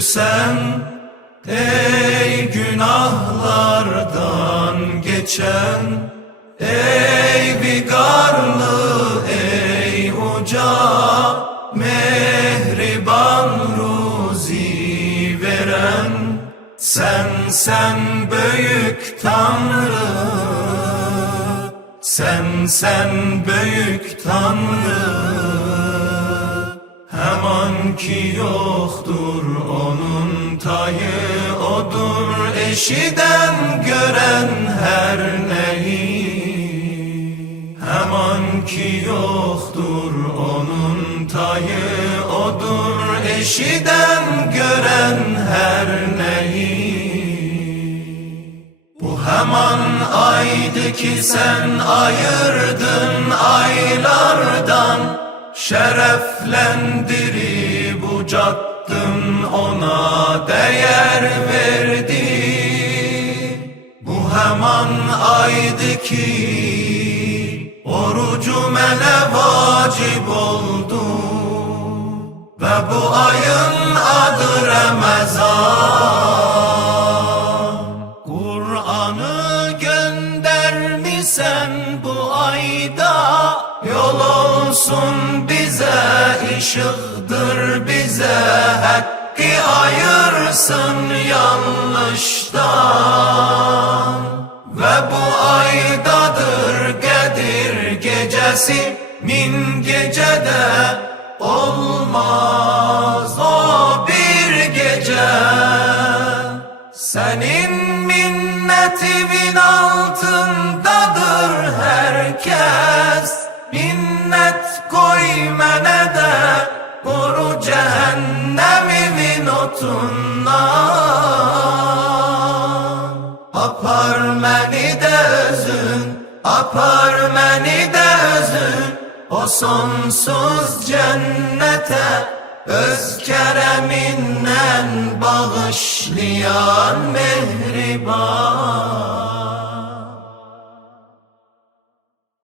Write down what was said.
sen, ey günahlardan geçen, ey vigarlı, ey uca, mehriban ruzi veren, sen büyük Tanrı, sen büyük Tanrı. Hemen ki yoktur onun tayı, odur eşiden gören her neyi. Hemen ki yoktur onun tayı, odur eşiden gören her neyi. Bu hemen aydı ki sen ayırdın aylardan, şereflendirip ucattın, ona değer verdi. Bu hemen aydı ki orucu mene vacip oldu, ve bu ayın adı Ramazan. Kur'an'ı göndermişsen bu ayda, yol olsun bize, ışıktır bize, hakkı ayırsın yanlıştan. Ve bu aydadır Kadir gecesi, min gecede olmaz o bir gece. Senin minnetimin altındadır herkes, minnet koymene de koru cehennemimin otundan. Apar məni de özün, apar məni de özün, o sonsuz cennete, öz kereminden bağışlayan mehriban.